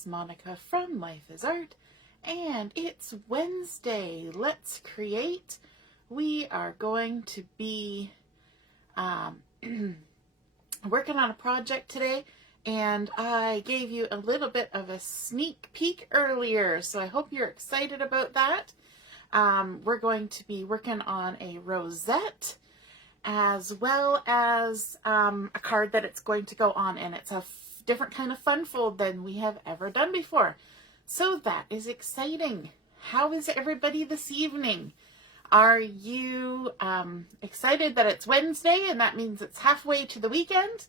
it's Monica from Life is Art, and it's Wednesday. Let's create. We are going to be working on a project today, and I gave you a little bit of a sneak peek earlier, so I hope you're excited about that. We're going to be working on a rosette, as well as a card that it's going to go on, and it's a different kind of fun fold than we have ever done before. So that is exciting. How is everybody this evening? Are you excited that it's Wednesday and that means it's halfway to the weekend?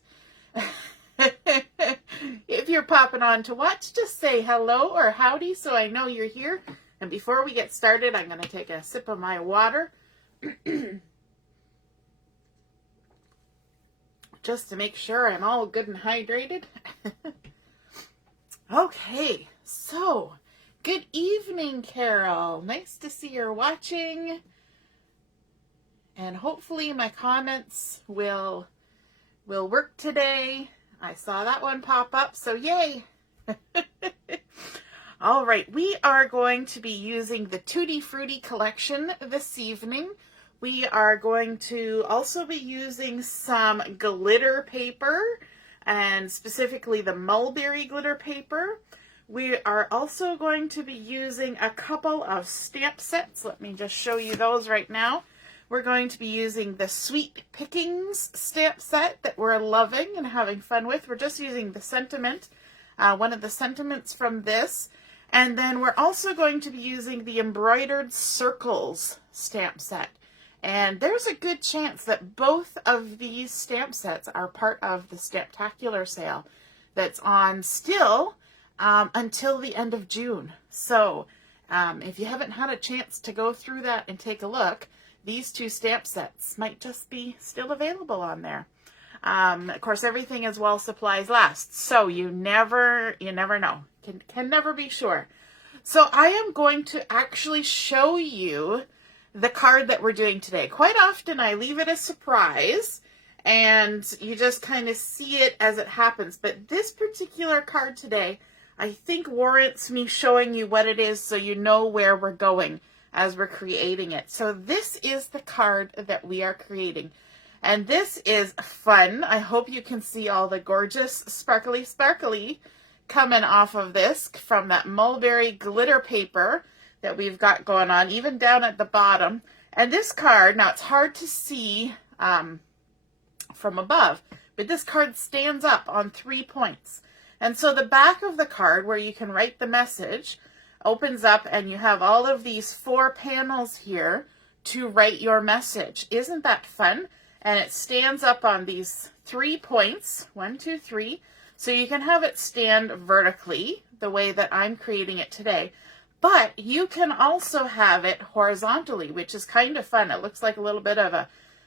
If you're popping on to watch, just say hello or howdy so I know you're here. And before we get started, I'm going to take a sip of my water. Just to make sure I'm all good and hydrated. Okay, so good evening, Carol. Nice to see you're watching. And hopefully my comments will work today. I saw that one pop up, so yay. All right, we are going to be using the Tutti Frutti collection this evening. We are going to also be using some glitter paper, and specifically the mulberry glitter paper. We are also going to be using a couple of stamp sets. Let me just show you those right now. We're going to be using the Sweet Pickings stamp set that we're loving and having fun with. We're just using the sentiment, one of the sentiments from this. And then we're also going to be using the Embroidered Circles stamp set. And there's a good chance that both of these stamp sets are part of the Stamptacular sale that's on still until the end of June. So if you haven't had a chance to go through that and take a look, these two stamp sets might just be still available on there. Of course, everything is while supplies last, so you never know. Can never be sure. So I am going to actually show you the card that we're doing today. Quite often I leave it a surprise and you just kind of see it as it happens. But this particular card today, I think warrants me showing you what it is so you know where we're going as we're creating it. So this is the card that we are creating. And this is fun. I hope you can see all the gorgeous sparkly coming off of this from that mulberry glitter paper that we've got going on, even down at the bottom. And this card, now it's hard to see from above, but this card stands up on 3 points. And so the back of the card, where you can write the message, opens up and you have all of these 4 panels here to write your message. Isn't that fun? And it stands up on these 3 points, 1, 2, 3, so you can have it stand vertically the way that I'm creating it today. But you can also have it horizontally, which is kind of fun. It looks like a little bit of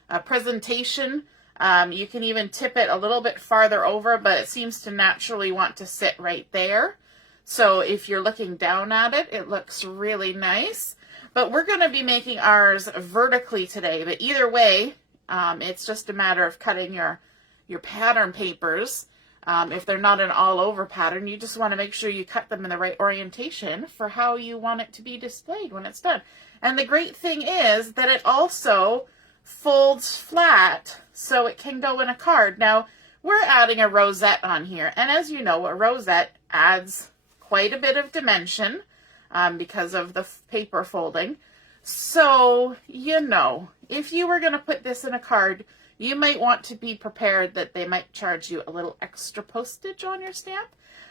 a presentation. You can even tip it a little bit farther over, but it seems to naturally want to sit right there. So if you're looking down at it, it looks really nice. But we're going to be making ours vertically today. But either way, it's just a matter of cutting your pattern papers. If they're not an all-over pattern, you just want to make sure you cut them in the right orientation for how you want it to be displayed when it's done. And the great thing is that it also folds flat so it can go in a card. Now, we're adding a rosette on here, and as you know, a rosette adds quite a bit of dimension because of the paper folding. So, you know, if you were going to put this in a card, you might want to be prepared that they might charge you a little extra postage on your stamp.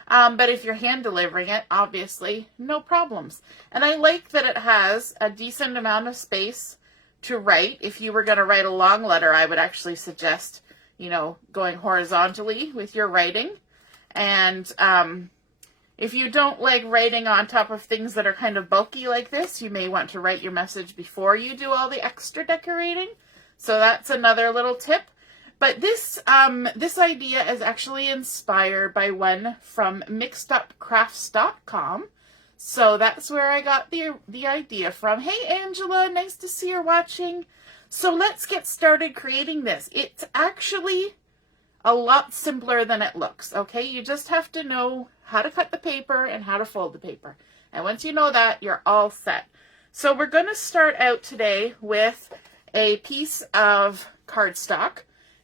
But if you're hand delivering it, obviously, no problems. And I like that it has a decent amount of space to write. If you were going to write a long letter, I would actually suggest, you know, going horizontally with your writing. And if you don't like writing on top of things that are kind of bulky like this, you may want to write your message before you do all the extra decorating. So that's another little tip. But this idea is actually inspired by one from mixedupcrafts.com. So that's where I got the idea from. Hey, Angela, nice to see you're watching. So let's get started creating this. It's actually a lot simpler than it looks, okay? You just have to know how to cut the paper and how to fold the paper. And once you know that, you're all set. So we're going to start out today with a piece of cardstock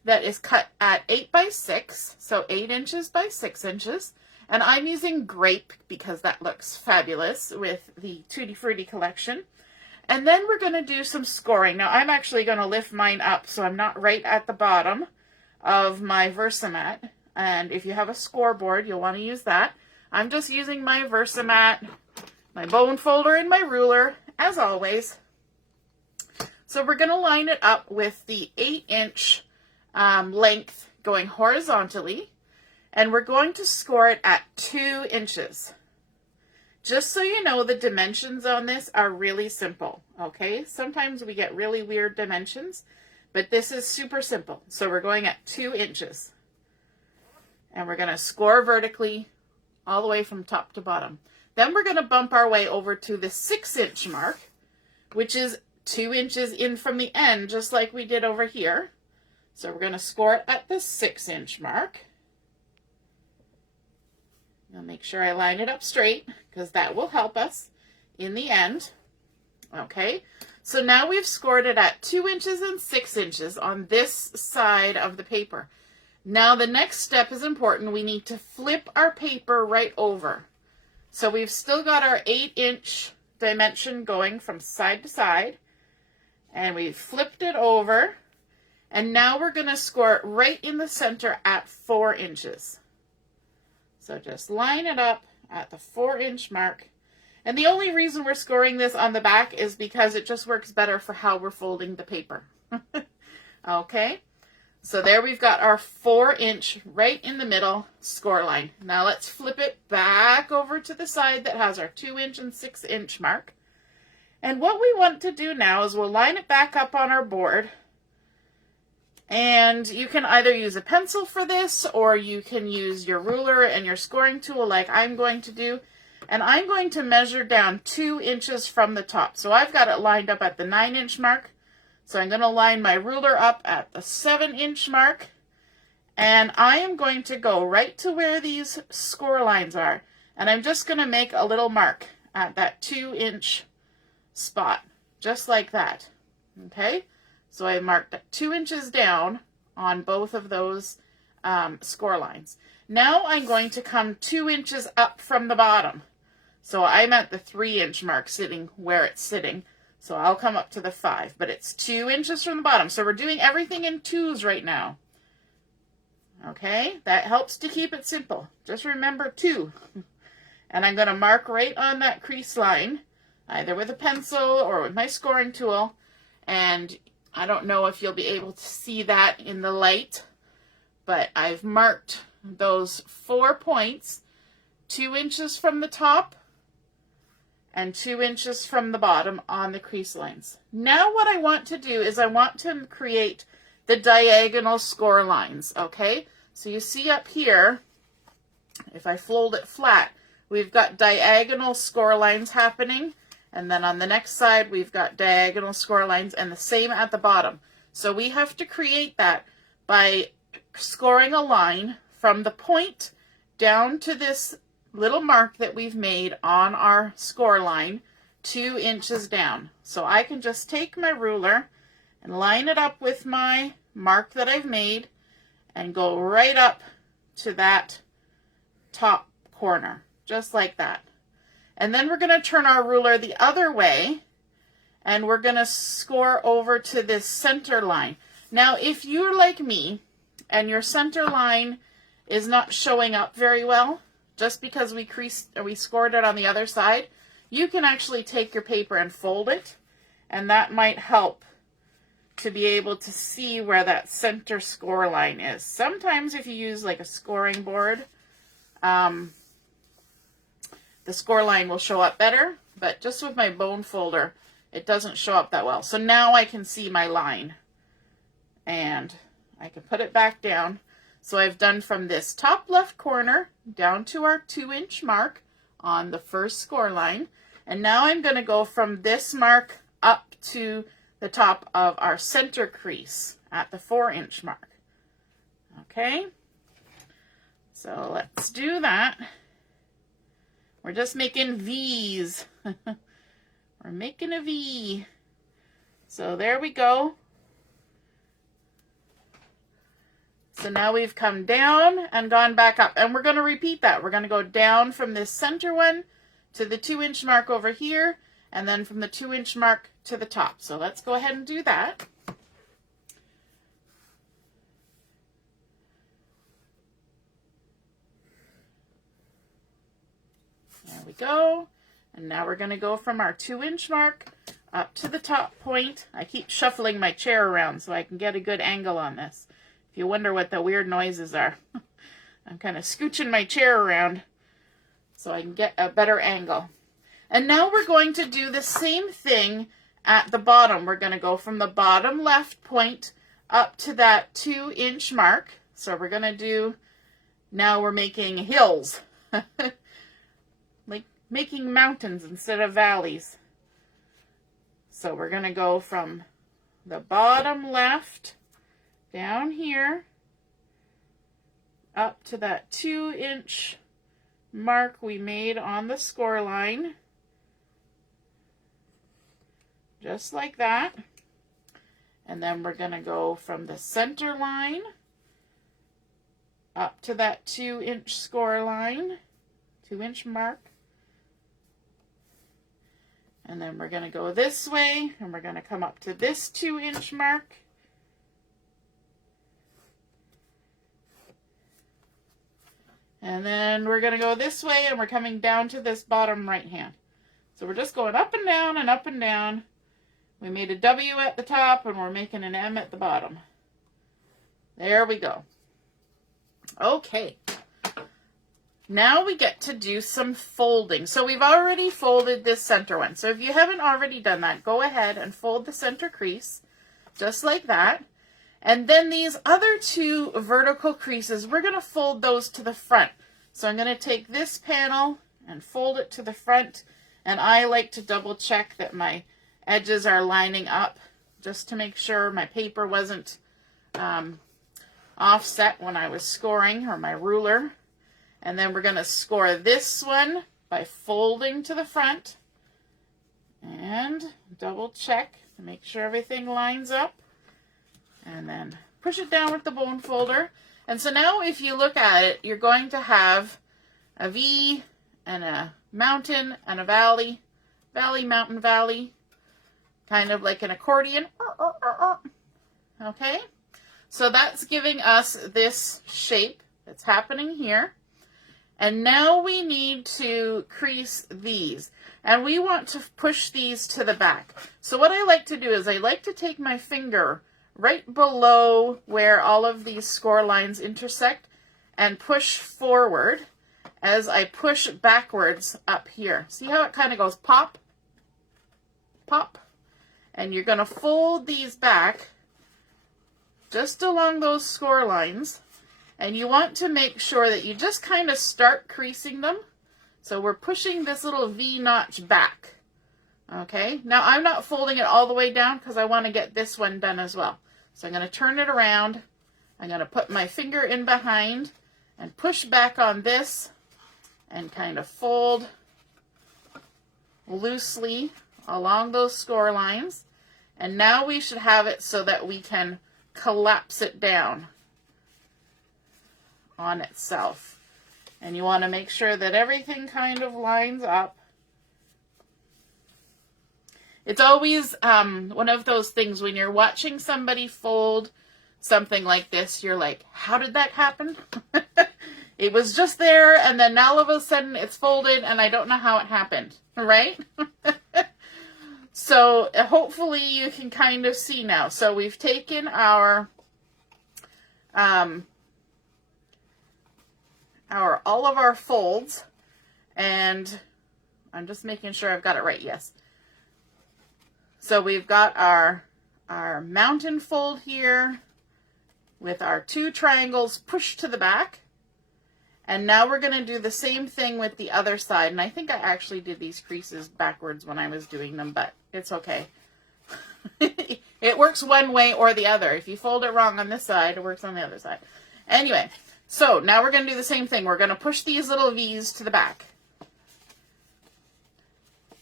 that is cut at 8 by 6, so 8 inches by 6 inches. And I'm using grape because that looks fabulous with the Tutti Frutti collection. And then we're going to do some scoring. Now I'm actually going to lift mine up so I'm not right at the bottom of my Versamat. And if you have a scoreboard, you'll want to use that. I'm just using my Versamat, my bone folder, and my ruler, as always. So we're going to line it up with the 8-inch length going horizontally. And we're going to score it at 2 inches. Just so you know, the dimensions on this are really simple, okay? Sometimes we get really weird dimensions, but this is super simple. So we're going at 2 inches. And we're going to score vertically all the way from top to bottom. Then we're going to bump our way over to the 6-inch mark, which is 2 inches in from the end, just like we did over here. So we're going to score it at the 6-inch mark. I'll make sure I line it up straight because that will help us in the end. Okay, so now we've scored it at 2 inches and 6 inches on this side of the paper. Now the next step is important. We need to flip our paper right over. So we've still got our 8-inch dimension going from side to side, and we've flipped it over, and now we're going to score it right in the center at 4 inches. So just line it up at the 4-inch mark. And the only reason we're scoring this on the back is because it just works better for how we're folding the paper. Okay, so there we've got our 4-inch right in the middle score line. Now let's flip it back over to the side that has our 2-inch and 6-inch mark. And what we want to do now is we'll line it back up on our board. And you can either use a pencil for this, or you can use your ruler and your scoring tool like I'm going to do. And I'm going to measure down 2 inches from the top. So I've got it lined up at the 9-inch mark. So I'm going to line my ruler up at the 7-inch mark. And I am going to go right to where these score lines are. And I'm just going to make a little mark at that 2-inch spot, just like that. Okay? So I marked 2 inches down on both of those score lines. Now I'm going to come 2 inches up from the bottom. So I'm at the 3-inch mark sitting where it's sitting. So I'll come up to the 5, but it's 2 inches from the bottom. So we're doing everything in twos right now. Okay, that helps to keep it simple. Just remember 2. And I'm going to mark right on that crease line, either with a pencil or with my scoring tool. And I don't know if you'll be able to see that in the light, but I've marked those 4 points, 2 inches from the top and 2 inches from the bottom on the crease lines. Now what I want to do is I want to create the diagonal score lines, okay? So you see up here, if I fold it flat, we've got diagonal score lines happening. And then on the next side, we've got diagonal score lines, and the same at the bottom. So we have to create that by scoring a line from the point down to this little mark that we've made on our score line, 2 inches down. So I can just take my ruler and line it up with my mark that I've made and go right up to that top corner, just like that. And then we're going to turn our ruler the other way, and we're going to score over to this center line. Now, if you're like me, and your center line is not showing up very well, just because we scored it on the other side, you can actually take your paper and fold it, and that might help to be able to see where that center score line is. Sometimes if you use like a scoring board, the score line will show up better, but just with my bone folder, it doesn't show up that well. So now I can see my line, and I can put it back down. So I've done from this top left corner down to our 2-inch mark on the first score line. And now I'm going to go from this mark up to the top of our center crease at the 4-inch mark. Okay, so let's do that. We're just making V's. We're making a V. So there we go. So now we've come down and gone back up. And we're going to repeat that. We're going to go down from this center one to the 2-inch mark over here. And then from the 2-inch mark to the top. So let's go ahead and do that. There we go. And now we're going to go from our 2-inch mark up to the top point. I keep shuffling my chair around so I can get a good angle on this. If you wonder what the weird noises are, I'm kind of scooching my chair around so I can get a better angle. And now we're going to do the same thing at the bottom. We're going to go from the bottom left point up to that 2-inch mark. So we're going to do, now we're making hills. Like making mountains instead of valleys. So we're going to go from the bottom left down here up to that 2-inch mark we made on the score line. Just like that. And then we're going to go from the center line up to that 2-inch score line, 2-inch mark. And then we're going to go this way, and we're going to come up to this 2-inch mark. And then we're going to go this way, and we're coming down to this bottom right hand. So we're just going up and down and up and down. We made a W at the top, and we're making an M at the bottom. There we go. Okay. Now we get to do some folding. So we've already folded this center one. So if you haven't already done that, go ahead and fold the center crease, just like that. And then these other 2 vertical creases, we're going to fold those to the front. So I'm going to take this panel and fold it to the front. And I like to double check that my edges are lining up, just to make sure my paper wasn't offset when I was scoring, or my ruler. And then we're going to score this one by folding to the front and double check to make sure everything lines up, and then push it down with the bone folder. And so now if you look at it, you're going to have a V and a mountain and a valley, valley, mountain, valley, kind of like an accordion. Okay, so that's giving us this shape that's happening here. And now we need to crease these. And we want to push these to the back. So what I like to do is I like to take my finger right below where all of these score lines intersect and push forward as I push backwards up here. See how it kind of goes pop, pop? And you're going to fold these back just along those score lines. And you want to make sure that you just kind of start creasing them. So we're pushing this little V notch back. Okay, now I'm not folding it all the way down because I want to get this one done as well. So I'm going to turn it around. I'm going to put my finger in behind and push back on this and kind of fold loosely along those score lines. And now we should have it so that we can collapse it down on itself. And you want to make sure that everything kind of lines up. It's always one of those things when you're watching somebody fold something like this, you're like, how did that happen? It was just there, and then all of a sudden it's folded, and I don't know how it happened, right? So hopefully you can kind of see now. So we've taken our all of our folds, and I'm just making sure I've got it right. Yes. So we've got our mountain fold here with our 2 triangles pushed to the back. And now we're going to do the same thing with the other side. And I think I actually did these creases backwards when I was doing them, but it's okay. It works one way or the other. If you fold it wrong on this side, it works on the other side. Anyway, so now we're going to do the same thing. We're going to push these little V's to the back.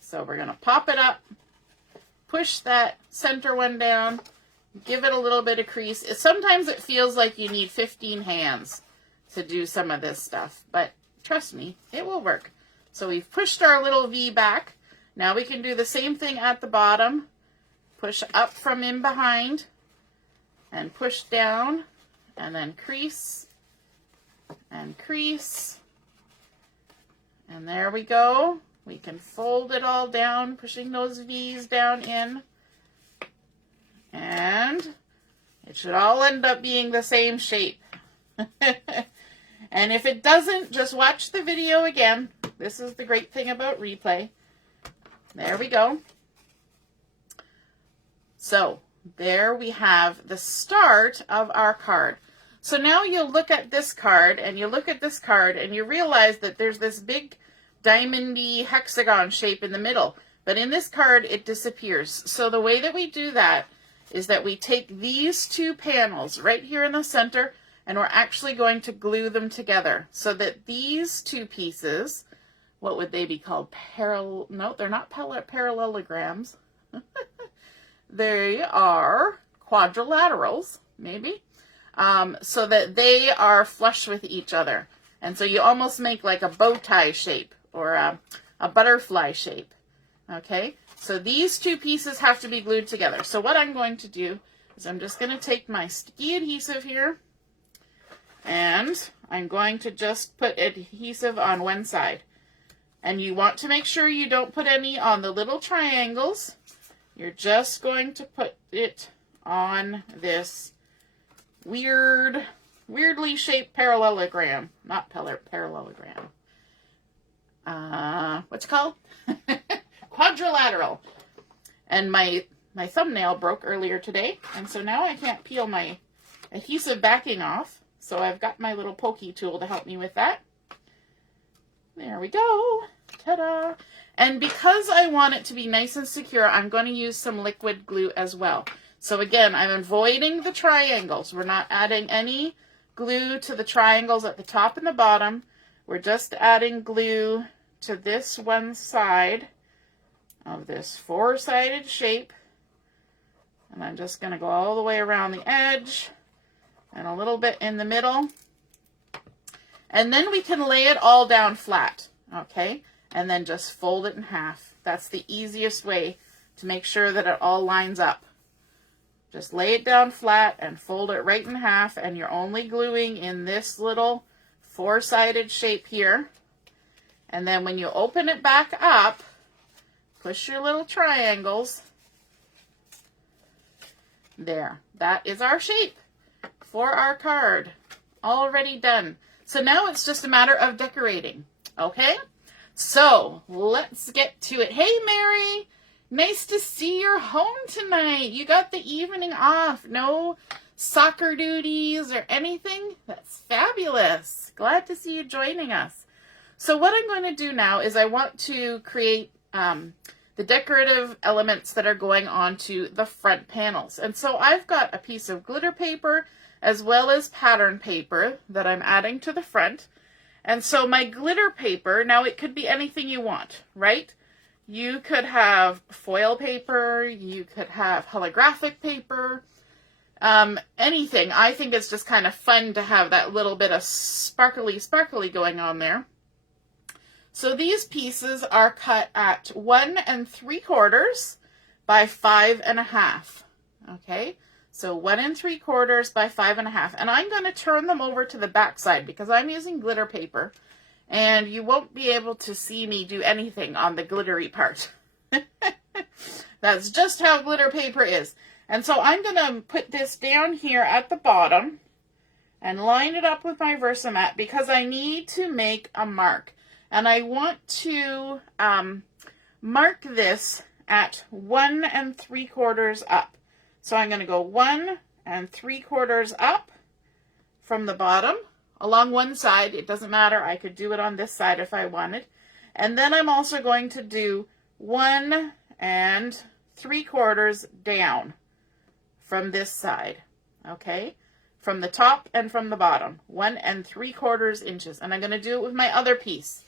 So we're going to pop it up, push that center one down, give it a little bit of crease. Sometimes it feels like you need 15 hands to do some of this stuff, but trust me, it will work. So we've pushed our little V back. Now we can do the same thing at the bottom. Push up from in behind and push down and then crease and crease. And there we go. We can fold it all down, pushing those V's down in. And it should all end up being the same shape. And if it doesn't, just watch the video again. This is the great thing about replay. There we go. So there we have the start of our card. So now you'll look at this card and you look at this card and you realize that there's this big diamondy hexagon shape in the middle. But in this card, it disappears. So the way that we do that is that we take these two panels right here in the center and we're actually going to glue them together so that these two pieces, what would they be called? No, they're not parallelograms. They are quadrilaterals, maybe, so that they are flush with each other. And so you almost make like a bow tie shape or a butterfly shape. Okay, so these two pieces have to be glued together. So what I'm going to do is I'm just going to take my sticky adhesive here and I'm going to just put adhesive on one side. And you want to make sure you don't put any on the little triangles. You're just going to put it on this weirdly shaped parallelogram. Not parallelogram. What's it called? Quadrilateral. And my thumbnail broke earlier today, and so now I can't peel my adhesive backing off. So I've got my little pokey tool to help me with that. There we go. Ta-da! And because I want it to be nice and secure, I'm going to use some liquid glue as well. So again, I'm avoiding the triangles. We're not adding any glue to the triangles at the top and the bottom. We're just adding glue to this one side of this four-sided shape. And I'm just going to go all the way around the edge and a little bit in the middle. And then we can lay it all down flat, okay? And then just fold it in half. That's the easiest way to make sure that it all lines up. Just lay it down flat and fold it right in half, and you're only gluing in this little four-sided shape here. And then when you open it back up, push your little triangles. There, that is our shape for our card. Already done. So now it's just a matter of decorating, okay? So let's get to it. Hey, Mary, nice to see you're home tonight. You got the evening off. No soccer duties or anything? That's fabulous. Glad to see you joining us. So what I'm going to do now is I want to create the decorative elements that are going onto the front panels. And so I've got a piece of glitter paper as well as pattern paper that I'm adding to the front. And so my glitter paper, now it could be anything you want, right? You could have foil paper, you could have holographic paper, anything. I think it's just kind of fun to have that little bit of sparkly going on there. So these pieces are cut at 1 3/4 by 5 1/2. Okay, so 1 3/4 by 5 1/2. And I'm going to turn them over to the back side because I'm using glitter paper and you won't be able to see me do anything on the glittery part. That's just how glitter paper is. And so I'm going to put this down here at the bottom and line it up with my Versamat because I need to make a mark. And I want to mark this at 1 3/4 up. So I'm going to go 1 3/4 up from the bottom along one side. It doesn't matter. I could do it on this side if I wanted. And then I'm also going to do 1 3/4 down from this side. Okay? From the top and from the bottom. 1 3/4 inches. And I'm going to do it with my other piece.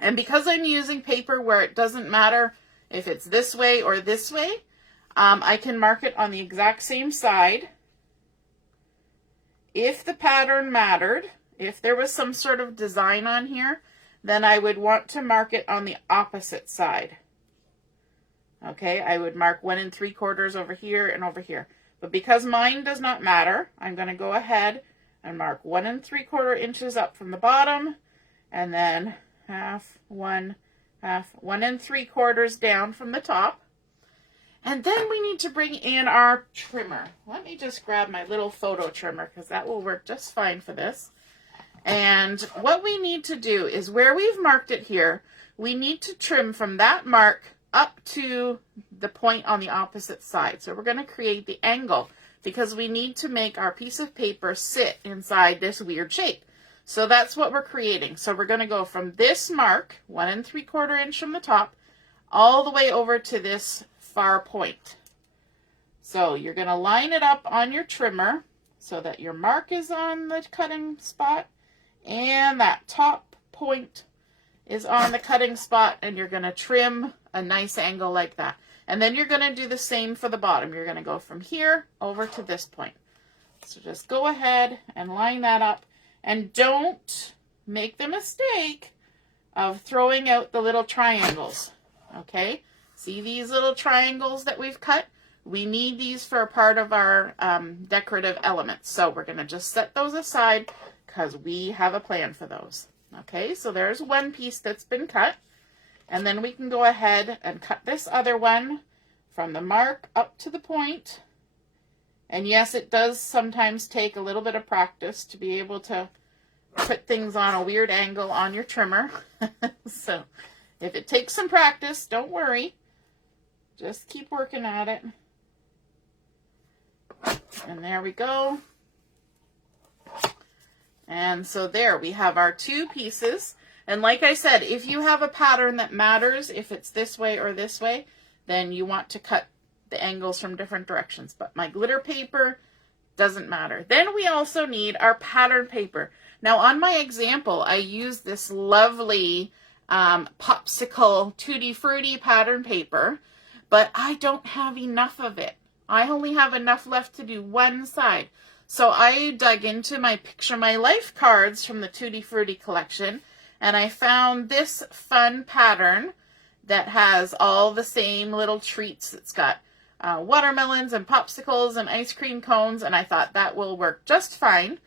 And because I'm using paper where it doesn't matter if it's this way or this way, I can mark it on the exact same side. If the pattern mattered, if there was some sort of design on here, then I would want to mark it on the opposite side. Okay, I would mark 1 3/4 over here and over here. But because mine does not matter, I'm going to go ahead and mark 1 3/4 inches up from the bottom, and then half, 1 3/4 down from the top. And then we need to bring in our trimmer. Let me just grab my little photo trimmer because that will work just fine for this. And what we need to do is where we've marked it here, we need to trim from that mark up to the point on the opposite side. So we're going to create the angle because we need to make our piece of paper sit inside this weird shape. So that's what we're creating. So we're going to go from this mark, 1 3/4 inch from the top, all the way over to this far point. So you're going to line it up on your trimmer so that your mark is on the cutting spot and that top point is on the cutting spot, and you're going to trim a nice angle like that. And then you're going to do the same for the bottom. You're going to go from here over to this point. So just go ahead and line that up, and don't make the mistake of throwing out the little triangles. Okay, see these little triangles that we've cut? We need these for a part of our decorative elements. So we're going to just set those aside because we have a plan for those. Okay, so there's one piece that's been cut. And then we can go ahead and cut this other one from the mark up to the point. And yes, it does sometimes take a little bit of practice to be able to put things on a weird angle on your trimmer. So if it takes some practice, don't worry. Just keep working at it. And there we go. And so there we have our two pieces. And like I said, if you have a pattern that matters, if it's this way or this way, then you want to cut the angles from different directions. But my glitter paper doesn't matter. Then we also need our pattern paper. Now on my example, I used this lovely popsicle Tutti Frutti pattern paper, but I don't have enough of it. I only have enough left to do one side. So I dug into my Picture My Life cards from the Tutti Frutti collection, and I found this fun pattern that has all the same little treats. It's got watermelons and popsicles and ice cream cones, and I thought that will work just fine.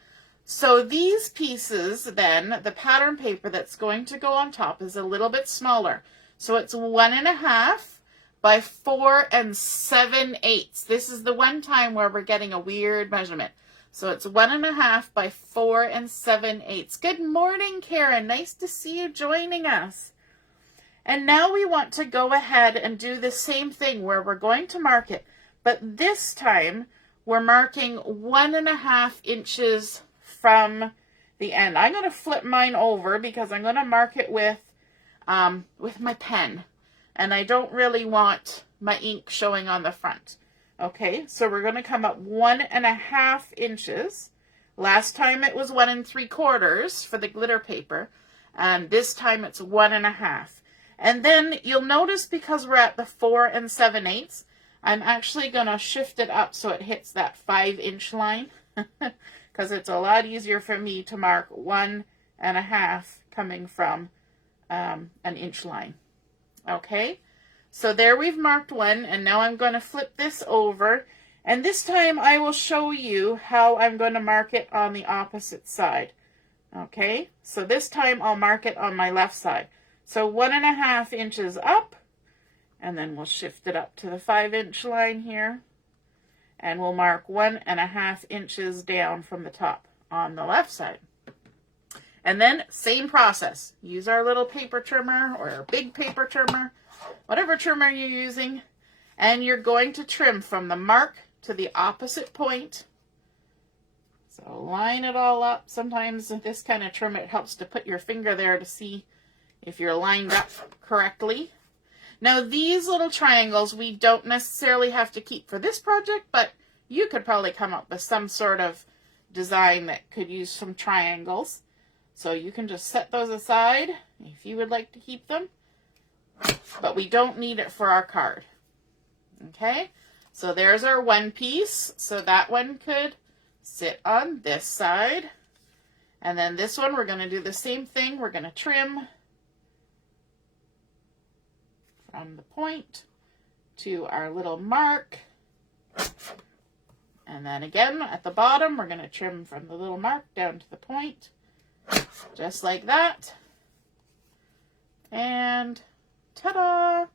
So these pieces then, the pattern paper that's going to go on top is a little bit smaller. So it's 1.5 by 4 7/8. This is the one time where we're getting a weird measurement. So it's 1.5 by 4 7/8. Good morning, Karen. Nice to see you joining us. And now we want to go ahead and do the same thing where we're going to mark it. But this time we're marking 1.5 inches from the end. I'm going to flip mine over because I'm going to mark it with my pen. And I don't really want my ink showing on the front. Okay, so we're going to come up 1.5 inches. Last time it was 1 3/4 for the glitter paper, and this time it's 1.5. And then you'll notice because we're at the 4 7/8, I'm actually going to shift it up so it hits that 5-inch line because it's a lot easier for me to mark 1.5 coming from an inch line. Okay. So there we've marked one, and now I'm going to flip this over, and this time I will show you how I'm going to mark it on the opposite side. Okay, so this time I'll mark it on my left side. So 1.5 inches up, and then we'll shift it up to the 5-inch line here, and we'll mark 1.5 inches down from the top on the left side. And then same process. Use our little paper trimmer or our big paper trimmer, whatever trimmer you're using, and you're going to trim from the mark to the opposite point. So line it all up. Sometimes this kind of trim, it helps to put your finger there to see if you're lined up correctly. Now these little triangles we don't necessarily have to keep for this project, but you could probably come up with some sort of design that could use some triangles. So you can just set those aside if you would like to keep them. But we don't need it for our card. Okay, so there's our one piece. So that one could sit on this side. And then this one, we're going to do the same thing. We're going to trim from the point to our little mark. And then again, at the bottom, we're going to trim from the little mark down to the point. Just like that. And ta-da!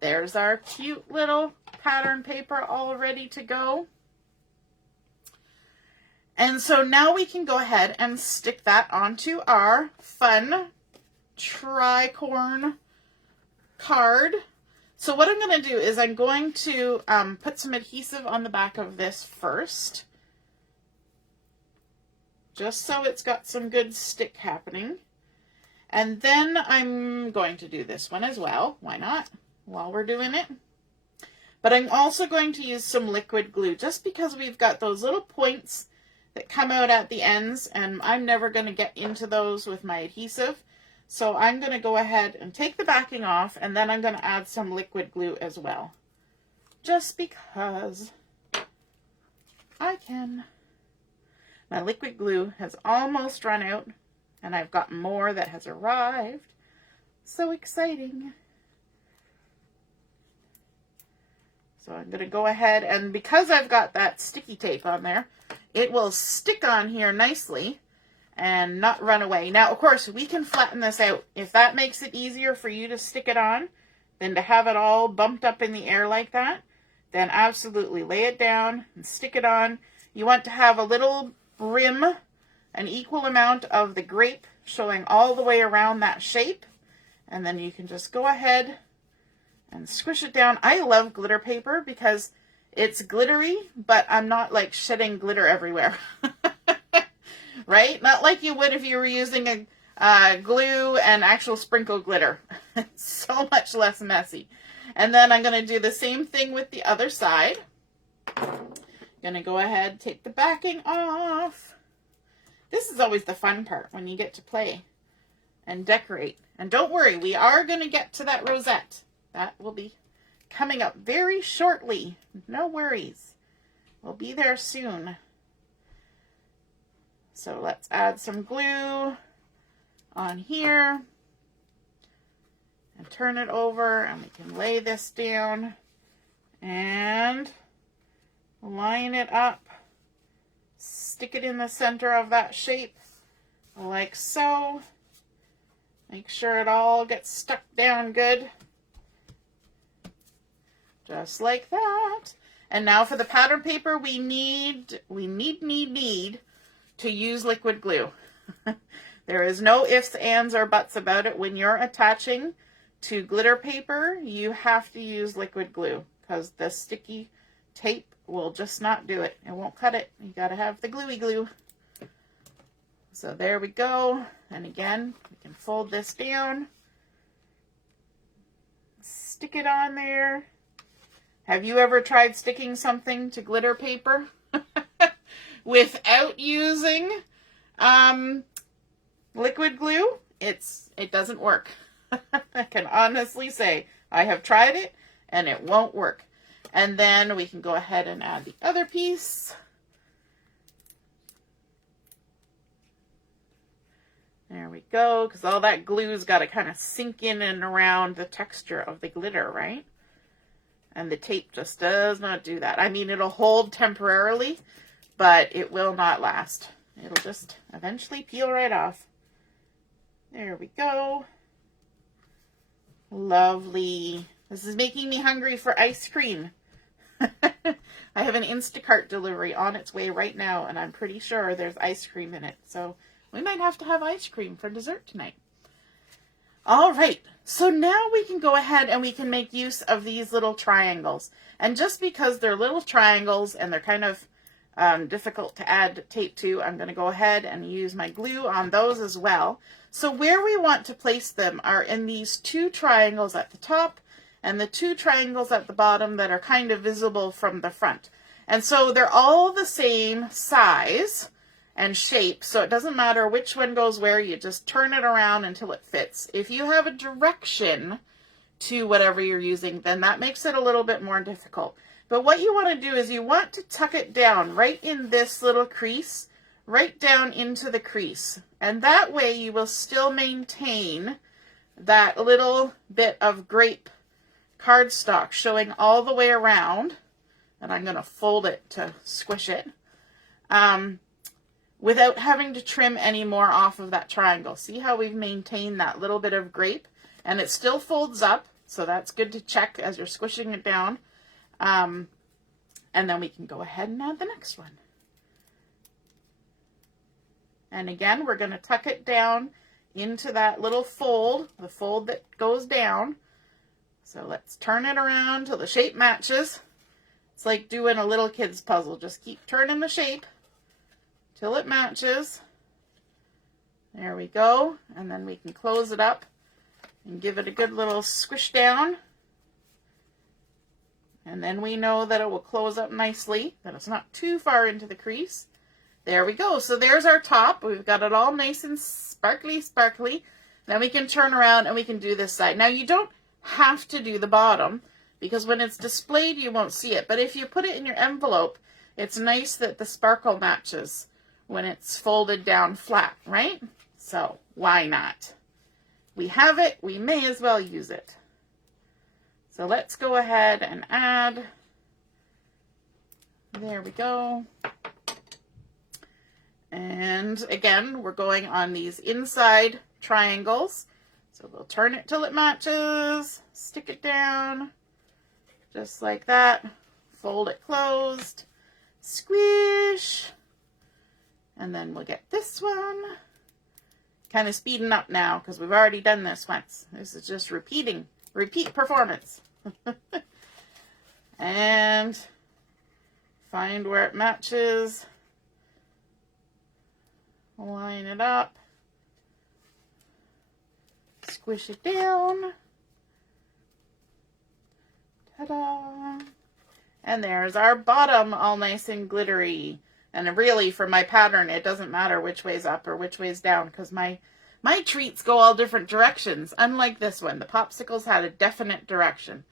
There's our cute little pattern paper all ready to go. And so now we can go ahead and stick that onto our fun Tricorn card. So what I'm going to do is I'm going to put some adhesive on the back of this first, just so it's got some good stick happening. And then I'm going to do this one as well. Why not? While we're doing it. But I'm also going to use some liquid glue, just because we've got those little points that come out at the ends, and I'm never going to get into those with my adhesive. So I'm going to go ahead and take the backing off, and then I'm going to add some liquid glue as well. Just because I can. My liquid glue has almost run out, and I've got more that has arrived. So exciting. So I'm going to go ahead, and because I've got that sticky tape on there, it will stick on here nicely and not run away. Now, of course, we can flatten this out. If that makes it easier for you to stick it on than to have it all bumped up in the air like that, then absolutely lay it down and stick it on. You want to have a little brim, an equal amount of the grape showing all the way around that shape. And then you can just go ahead and squish it down. I love glitter paper because it's glittery, but I'm not like shedding glitter everywhere. Right? Not like you would if you were using a glue and actual sprinkle glitter. It's so much less messy. And then I'm going to do the same thing with the other side. Going to go ahead, take the backing off. This is always the fun part, when you get to play and decorate. And don't worry, we are going to get to that rosette. That will be coming up very shortly. No worries. We'll be there soon. So let's add some glue on here and turn it over, and we can lay this down and line it up. Stick it in the center of that shape like so. Make sure it all gets stuck down good. Just like that. And now for the pattern paper, we need to use liquid glue. There is no ifs, ands, or buts about it. When you're attaching to glitter paper, you have to use liquid glue because the sticky tape will just not do it. It won't cut it. You got to have the gluey glue. So there we go. And again, we can fold this down. Stick it on there. Have you ever tried sticking something to glitter paper without using liquid glue? It doesn't work. I can honestly say I have tried it and it won't work. And then we can go ahead and add the other piece. There we go, because all that glue's got to kind of sink in and around the texture of the glitter, right? And the tape just does not do that. I mean, it'll hold temporarily, but it will not last. It'll just eventually peel right off. There we go. Lovely. This is making me hungry for ice cream. I have an Instacart delivery on its way right now, and I'm pretty sure there's ice cream in it. So we might have to have ice cream for dessert tonight. All right, so now we can go ahead and we can make use of these little triangles. And just because they're little triangles and they're kind of difficult to add tape to, I'm going to go ahead and use my glue on those as well. So where we want to place them are in these two triangles at the top and the two triangles at the bottom that are kind of visible from the front. And so they're all the same size. and shape. So it doesn't matter which one goes where, you just turn it around until it fits. If you have a direction to whatever you're using, then that makes it a little bit more difficult. But what you want to do is you want to tuck it down right in this little crease, right down into the crease. And that way you will still maintain that little bit of grape cardstock showing all the way around. And I'm going to fold it to squish it. Without having to trim any more off of that triangle. See how we've maintained that little bit of grape? And it still folds up, so that's good to check as you're squishing it down. And then we can go ahead and add the next one. And again, we're going to tuck it down into that little fold, the fold that goes down. So let's turn it around till the shape matches. It's like doing a little kid's puzzle. Just keep turning the shape till it matches. There we go. And then we can close it up and give it a good little squish down. And then we know that it will close up nicely, that it's not too far into the crease. There we go. So there's our top. We've got it all nice and sparkly, sparkly. Then we can turn around and we can do this side. Now you don't have to do the bottom because when it's displayed you won't see it. But if you put it in your envelope, it's nice that the sparkle matches when it's folded down flat, right? So why not? We have it, we may as well use it. So let's go ahead and add. There we go. And again, we're going on these inside triangles. So we'll turn it till it matches, stick it down, just like that. Fold it closed, squish. And then we'll get this one. Kind of speeding up now because we've already done this once. This is just repeat performance. And find where it matches. Line it up. Squish it down. Ta-da! And there's our bottom all nice and glittery. And really, for my pattern, it doesn't matter which way's up or which way's down because my treats go all different directions. Unlike this one, the popsicles had a definite direction.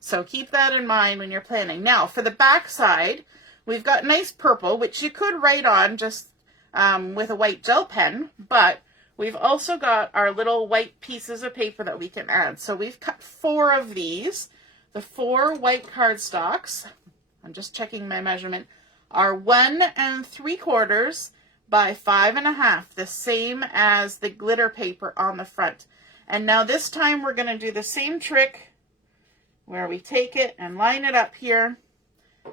So keep that in mind when you're planning. Now, for the back side, we've got nice purple, which you could write on just with a white gel pen, but we've also got our little white pieces of paper that we can add. So we've cut 4 of these. The 4 white cardstocks, I'm just checking my measurement, are 1 3/4 by 5 1/2, the same as the glitter paper on the front. And now this time we're going to do the same trick where we take it and line it up here,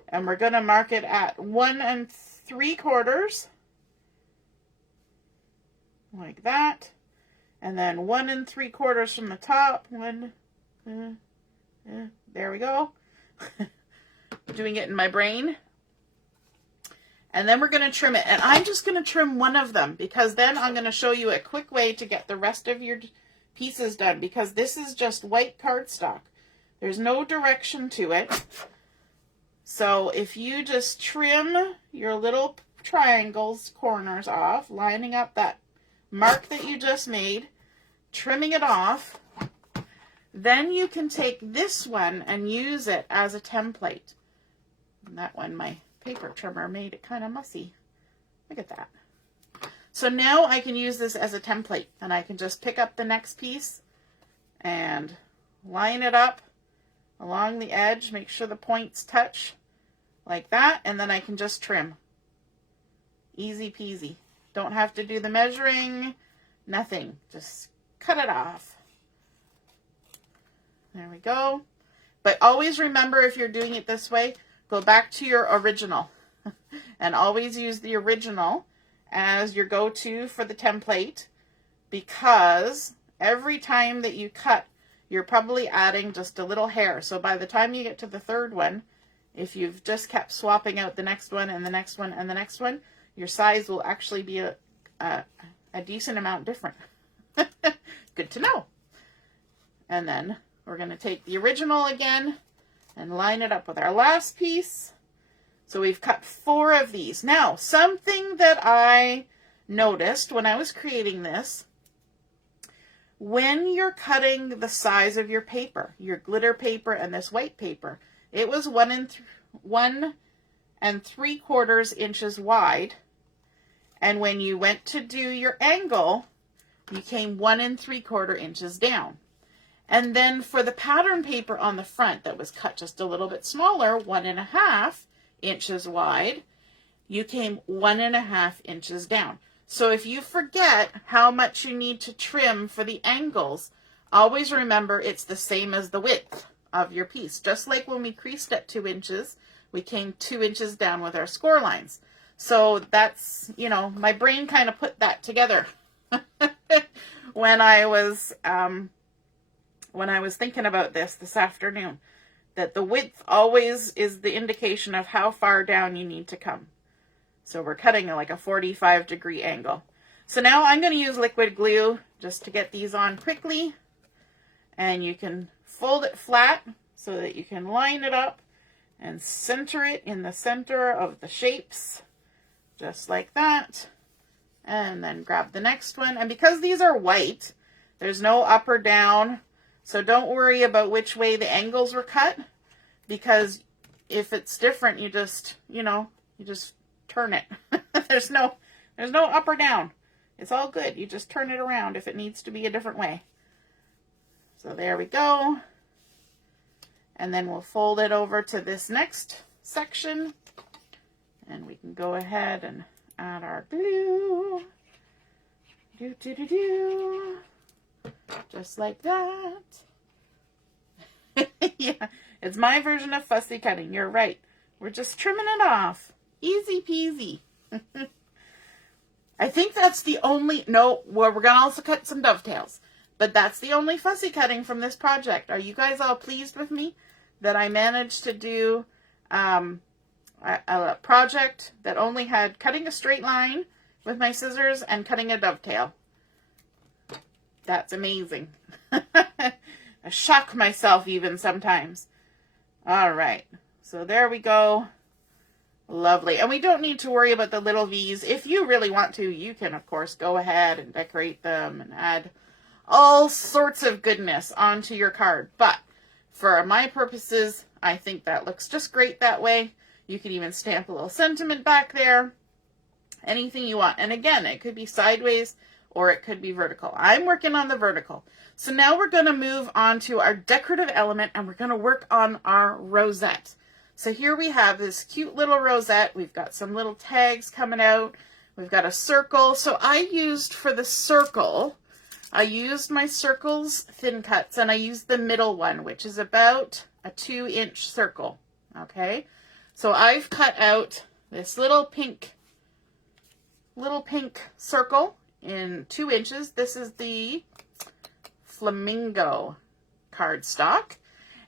and we're going to mark it at 1 3/4, like that, and then 1 3/4 from the top. There we go. Doing it in my brain. And then we're going to trim it. And I'm just going to trim one of them because then I'm going to show you a quick way to get the rest of your pieces done because this is just white cardstock. There's no direction to it. So if you just trim your little triangles corners off, lining up that mark that you just made, trimming it off, then you can take this one and use it as a template. And that one, my paper trimmer made it kind of messy. Look at that. So now I can use this as a template and I can just pick up the next piece and line it up along the edge, make sure the points touch like that, and then I can just trim. Easy peasy. Don't have to do the measuring, nothing. Just cut it off. There we go. But always remember, if you're doing it this way, go back to your original and always use the original as your go-to for the template, because every time that you cut, you're probably adding just a little hair. So by the time you get to the third one, if you've just kept swapping out the next one and the next one and the next one, your size will actually be a decent amount different. Good to know. And then we're going to take the original again and line it up with our last piece. So we've cut 4 of these. Now, something that I noticed when I was creating this, when you're cutting the size of your paper, your glitter paper and this white paper, it was 1 3/4 inches wide. And when you went to do your angle, you came 1 3/4 inches down. And then for the pattern paper on the front that was cut just a little bit smaller, 1.5 inches wide, you came 1.5 inches down. So if you forget how much you need to trim for the angles, always remember it's the same as the width of your piece. Just like when we creased at 2 inches, we came 2 inches down with our score lines. So that's, you know, my brain kind of put that together when I was thinking about this afternoon, that the width always is the indication of how far down you need to come. So we're cutting like a 45-degree angle. So now I'm going to use liquid glue just to get these on quickly. And you can fold it flat so that you can line it up and center it in the center of the shapes, just like that. And then grab the next one. And because these are white, there's no up or down. So don't worry about which way the angles were cut, because if it's different, you just, you just turn it. There's no up or down. It's all good. You just turn it around if it needs to be a different way. So there we go. And then we'll fold it over to this next section. And we can go ahead and add our glue. Just like that. Yeah, it's my version of fussy cutting. You're right. We're just trimming it off. Easy peasy. I think that's the only, no, well, we're going to also cut some dovetails. But that's the only fussy cutting from this project. Are you guys all pleased with me that I managed to do a project that only had cutting a straight line with my scissors and cutting a dovetail? That's amazing. I shock myself even sometimes. All right. So there we go. Lovely. And we don't need to worry about the little V's. If you really want to, you can, of course, go ahead and decorate them and add all sorts of goodness onto your card. But for my purposes, I think that looks just great that way. You can even stamp a little sentiment back there. Anything you want. And again, it could be sideways or it could be vertical. I'm working on the vertical. So now we're going to move on to our decorative element and we're going to work on our rosette. So here we have this cute little rosette. We've got some little tags coming out. We've got a circle. So I used for the circle, I used my circles thin cuts and I used the middle one, which is about a 2-inch circle. Okay. So I've cut out this little pink circle in 2 inches. This is the flamingo cardstock.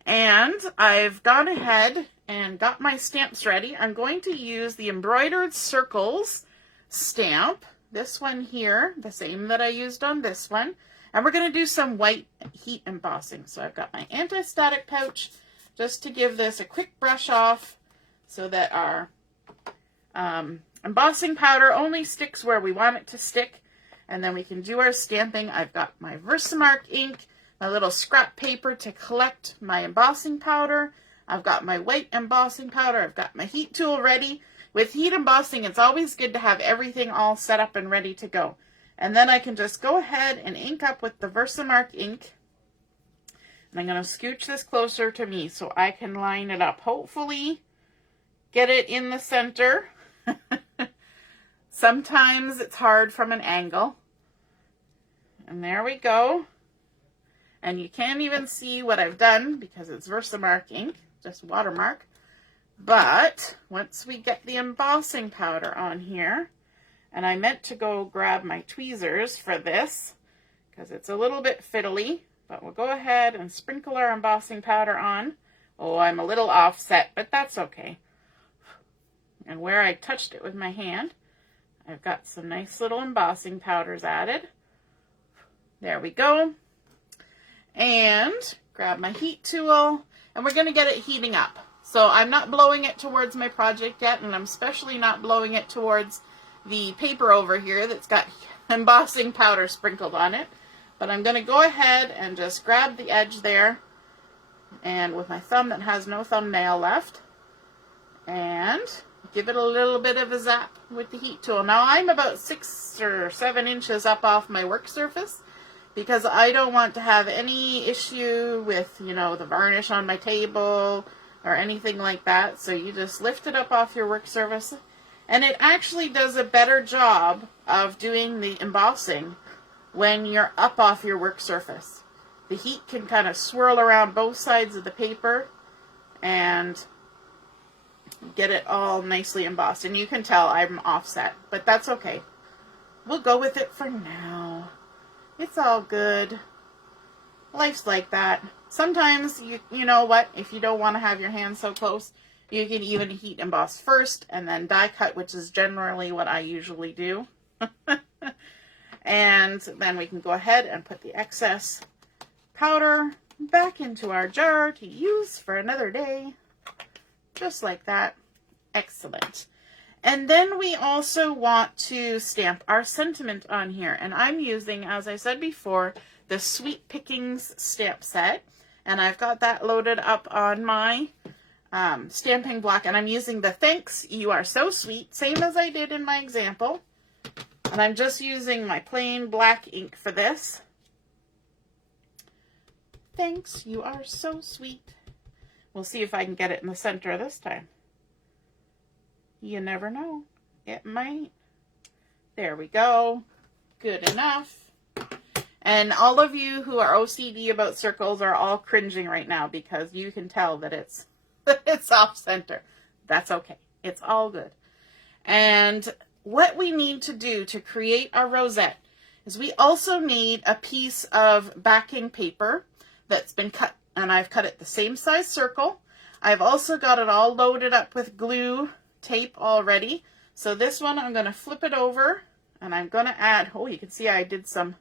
And I've gone ahead and got my stamps ready. I'm going to use the embroidered circles stamp. This one here, the same that I used on this one. And we're going to do some white heat embossing. So I've got my anti-static pouch just to give this a quick brush off so that our embossing powder only sticks where we want it to stick. And then we can do our stamping. I've got my Versamark ink, my little scrap paper to collect my embossing powder. I've got my white embossing powder. I've got my heat tool ready. With heat embossing, it's always good to have everything all set up and ready to go. And then I can just go ahead and ink up with the Versamark ink. And I'm going to scooch this closer to me so I can line it up. Hopefully get it in the center. Sometimes it's hard from an angle. And there we go. And you can't even see what I've done because it's Versamark ink, just watermark. But once we get the embossing powder on here, and I meant to go grab my tweezers for this because it's a little bit fiddly, but we'll go ahead and sprinkle our embossing powder on. Oh, I'm a little offset, but that's okay. And where I touched it with my hand, I've got some nice little embossing powders added. There we go. And grab my heat tool, and we're going to get it heating up. So I'm not blowing it towards my project yet, and I'm especially not blowing it towards the paper over here that's got embossing powder sprinkled on it. But I'm going to go ahead and just grab the edge there, and with my thumb that has no thumbnail left, and give it a little bit of a zap with the heat tool. Now I'm about 6 or 7 inches up off my work surface, because I don't want to have any issue with, you know, the varnish on my table or anything like that. So you just lift it up off your work surface, and it actually does a better job of doing the embossing when you're up off your work surface. The heat can kind of swirl around both sides of the paper and get it all nicely embossed. And you can tell I'm offset, but that's okay. We'll go with it for now. It's all good. Life's like that. Sometimes, you know what, if you don't want to have your hands so close, you can even heat emboss first and then die cut, which is generally what I usually do. And then we can go ahead and put the excess powder back into our jar to use for another day. Just like that. Excellent. And then we also want to stamp our sentiment on here. And I'm using, as I said before, the Sweet Pickings stamp set. And I've got that loaded up on my stamping block. And I'm using the Thanks, You Are So Sweet, same as I did in my example. And I'm just using my plain black ink for this. Thanks, you are so sweet. We'll see if I can get it in the center this time. You never know. It might. There we go. Good enough. And all of you who are OCD about circles are all cringing right now because you can tell that it's off center. That's okay. It's all good. And what we need to do to create our rosette is we also need a piece of backing paper that's been cut, and I've cut it the same size circle. I've also got it all loaded up with glue tape already. So this one, I'm going to flip it over, and I'm going to add, oh, you can see I did some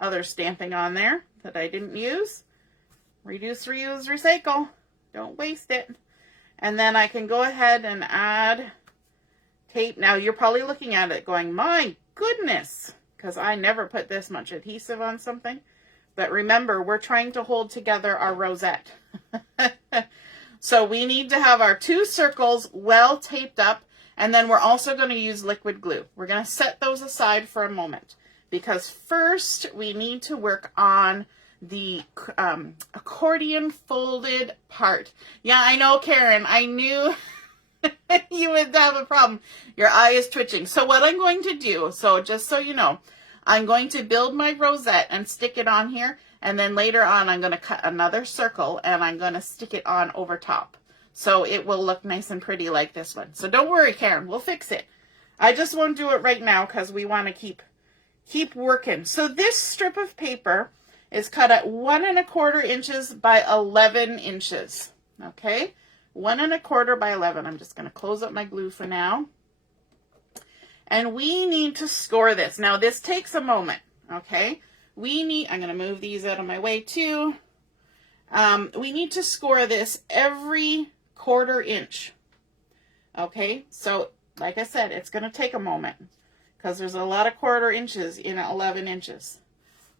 other stamping on there that I didn't use. Reduce, reuse, recycle. Don't waste it. And then I can go ahead and add tape. Now you're probably looking at it going, my goodness, because I never put this much adhesive on something. But remember, we're trying to hold together our rosette. So we need to have our 2 circles well taped up, and then we're also going to use liquid glue. We're going to set those aside for a moment, because first we need to work on the accordion folded part. Yeah, I know, Karen, I knew you would have a problem. Your eye is twitching. So what I'm going to do, so just so you know, I'm going to build my rosette and stick it on here. And then later on, I'm going to cut another circle and I'm going to stick it on over top. So it will look nice and pretty like this one. So don't worry, Karen, we'll fix it. I just won't do it right now because we want to keep working. So this strip of paper is cut at 1 1/4 inches by 11 inches. Okay. 1 1/4 by 11. I'm just going to close up my glue for now. And we need to score this. Now this takes a moment. Okay. I'm going to move these out of my way too. We need to score this every 1/4 inch. Okay. So like I said, it's going to take a moment because there's a lot of 1/4 inches in 11 inches.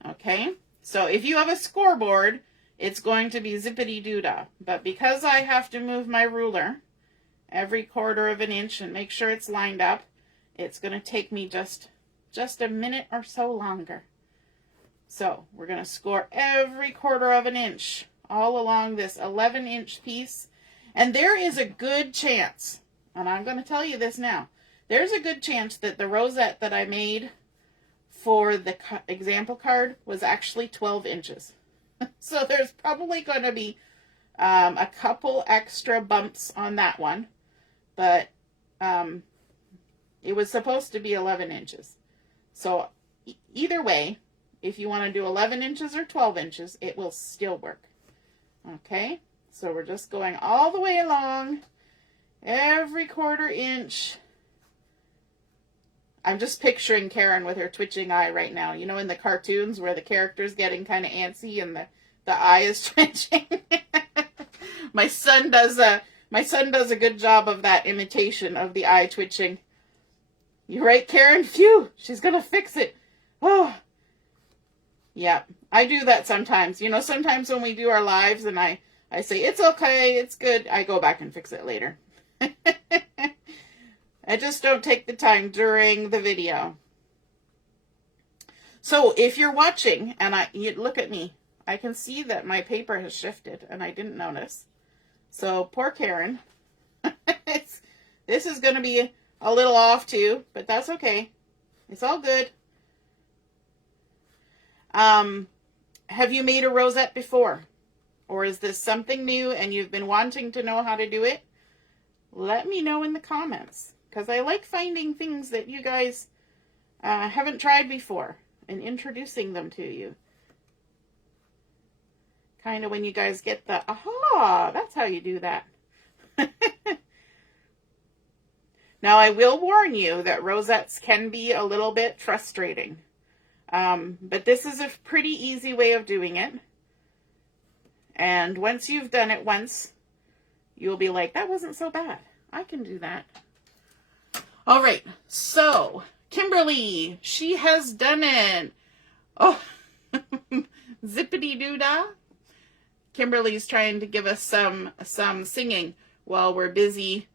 Okay. So if you have a scoreboard, it's going to be zippity-doo-dah. But because I have to move my ruler every 1/4 inch and make sure it's lined up, it's going to take me just a minute or so longer. So we're going to score every 1/4 inch all along this 11-inch piece. And there is a good chance, and I'm going to tell you this now, there's a good chance that the rosette that I made for the example card was actually 12 inches. So there's probably going to be a couple extra bumps on that one, but it was supposed to be 11 inches. So either way, if you want to do 11 inches or 12 inches, it will still work. Okay, so we're just going all the way along, every 1/4 inch. I'm just picturing Karen with her twitching eye right now. You know, in the cartoons where the character's getting kind of antsy and the eye is twitching. My son does My son does a good job of that imitation of the eye twitching. You right, Karen? Phew, she's gonna fix it. Oh, yeah, I do that sometimes. You know, sometimes when we do our lives and I say, it's okay, it's good, I go back and fix it later. I just don't take the time during the video. So if you're watching and you look at me, I can see that my paper has shifted and I didn't notice. So poor Karen. This is going to be a little off too, but that's okay. It's all good. Have you made a rosette before? Or is this something new and you've been wanting to know how to do it? Let me know in the comments, because I like finding things that you guys haven't tried before and introducing them to you. Kind of when you guys get the, aha, that's how you do that. Now, I will warn you that rosettes can be a little bit frustrating. But this is a pretty easy way of doing it. And once you've done it once, you'll be like, that wasn't so bad. I can do that. All right. So, Kimberly, she has done it. Oh, zippity-doo-dah. Kimberly's trying to give us some singing while we're busy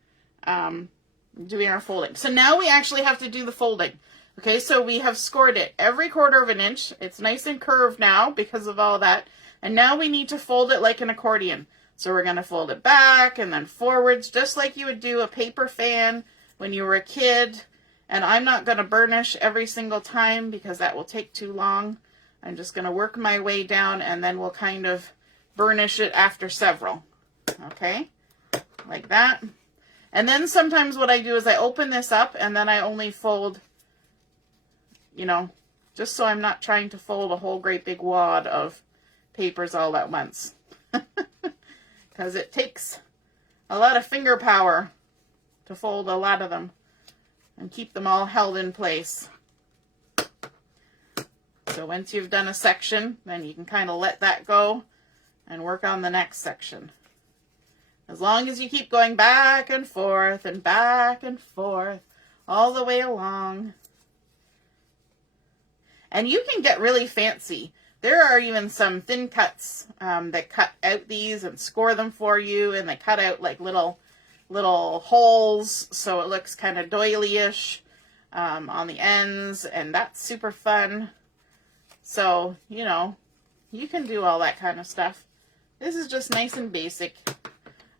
doing our folding. So now we actually have to do the folding. Okay, so we have scored it every 1/4 of an inch. It's nice and curved now because of all that. And now we need to fold it like an accordion. So we're going to fold it back and then forwards, just like you would do a paper fan when you were a kid. And I'm not going to burnish every single time because that will take too long. I'm just going to work my way down and then we'll kind of burnish it after several. Okay, like that. And then sometimes what I do is I open this up and then I only fold, you know, just so I'm not trying to fold a whole great big wad of papers all at once. Because it takes a lot of finger power to fold a lot of them and keep them all held in place. So once you've done a section, then you can kind of let that go and work on the next section. As long as you keep going back and forth all the way along. And you can get really fancy. There are even some thin cuts that cut out these and score them for you, and they cut out like little holes so it looks kind of doily-ish on the ends, and that's super fun. So, you know, you can do all that kind of stuff. This is just nice and basic.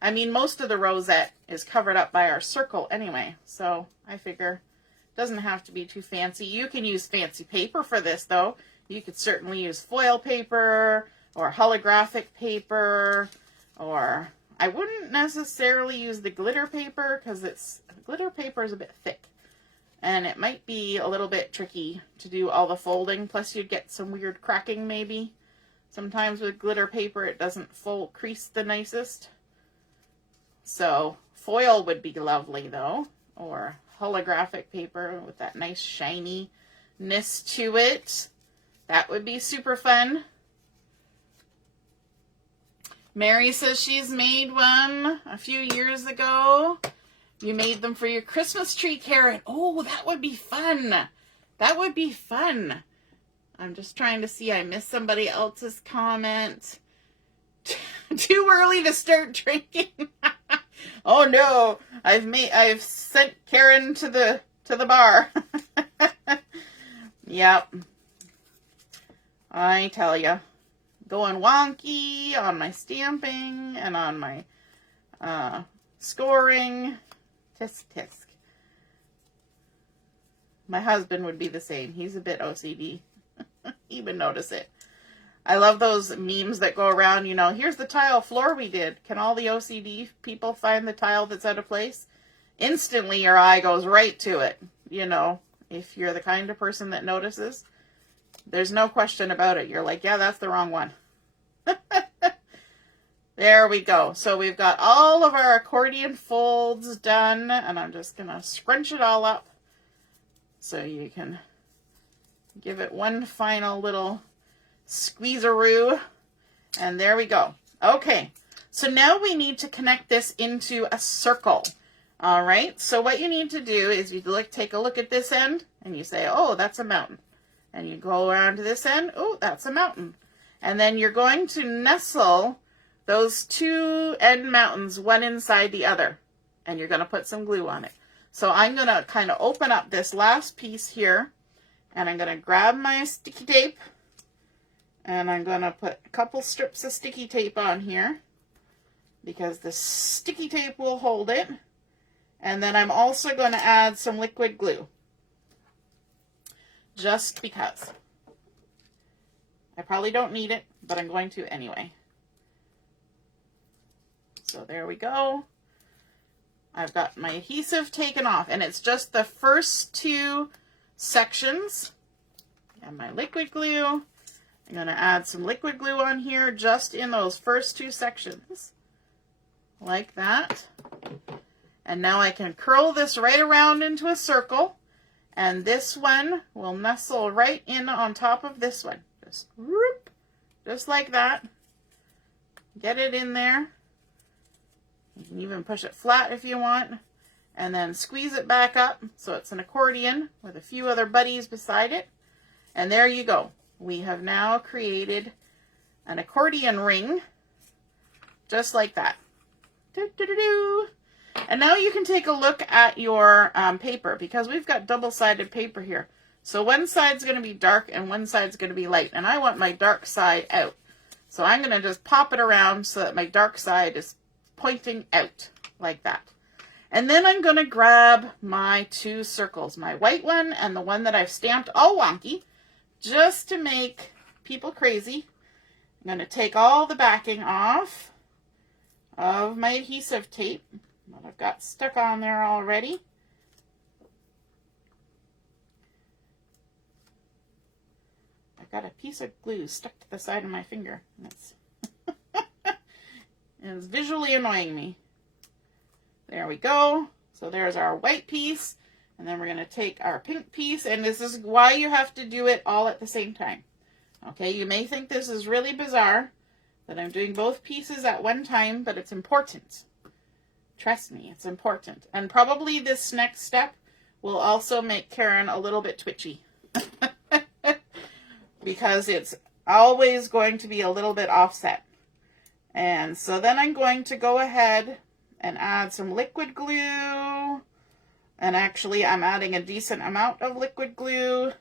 I mean, most of the rosette is covered up by our circle anyway, so I figure it doesn't have to be too fancy. You can use fancy paper for this, though. You could certainly use foil paper or holographic paper, or I wouldn't necessarily use the glitter paper because glitter paper is a bit thick and it might be a little bit tricky to do all the folding. Plus you'd get some weird cracking maybe. Sometimes with glitter paper it doesn't crease the nicest. So foil would be lovely though, or holographic paper with that nice shininess to it. That would be super fun. Mary says she's made one a few years ago. You made them for your Christmas tree, Karen. Oh, that would be fun. That would be fun. I'm just trying to see. I missed somebody else's comment. Too early to start drinking. Oh no, I've sent Karen to the bar. Yep. I tell ya, going wonky on my stamping and on my scoring. Tisk tisk. My husband would be the same. He's a bit OCD. He would notice it. I love those memes that go around, you know, here's the tile floor we did. Can all the OCD people find the tile that's out of place? Instantly your eye goes right to it. You know, if you're the kind of person that notices, there's no question about it. You're like, yeah, that's the wrong one. There we go. So we've got all of our accordion folds done, and I'm just going to scrunch it all up so you can give it one final little squeezeroo. And there we go. Okay, So now we need to connect this into a circle. All right, so what you need to do is you take a look at this end and you say, oh, that's a mountain. And you go around to this end, oh, that's a mountain. And then you're going to nestle those two end mountains one inside the other. And you're going to put some glue on it. So I'm going to kind of open up this last piece here. And I'm going to grab my sticky tape. And I'm going to put a couple strips of sticky tape on here, because the sticky tape will hold it. And then I'm also going to add some liquid glue, just because. I probably don't need it, but I'm going to anyway. So there we go. I've got my adhesive taken off, and it's just the first two sections. And my liquid glue. I'm going to add some liquid glue on here just in those first two sections, like that. And now I can curl this right around into a circle, and this one will nestle right in on top of this one. Just whoop, just like that. Get it in there. You can even push it flat if you want, and then squeeze it back up so it's an accordion with a few other buddies beside it. And there you go. We have now created an accordion ring, just like that. Doo-doo-doo-doo. And now you can take a look at your paper, because we've got double-sided paper here. So one side's going to be dark and one side's going to be light. And I want my dark side out. So I'm going to just pop it around so that my dark side is pointing out, like that. And then I'm going to grab my two circles, my white one and the one that I've stamped all wonky, just to make people crazy. I'm going to take all the backing off of my adhesive tape that I've got stuck on there already. I've got a piece of glue stuck to the side of my finger, and it's visually annoying me. There we go. So there's our white piece. And then we're going to take our pink piece, and this is why you have to do it all at the same time. Okay, you may think this is really bizarre that I'm doing both pieces at one time, but it's important. Trust me, it's important. And probably this next step will also make Karen a little bit twitchy. Because it's always going to be a little bit offset. And so then I'm going to go ahead and add some liquid glue. And actually, I'm adding a decent amount of liquid glue.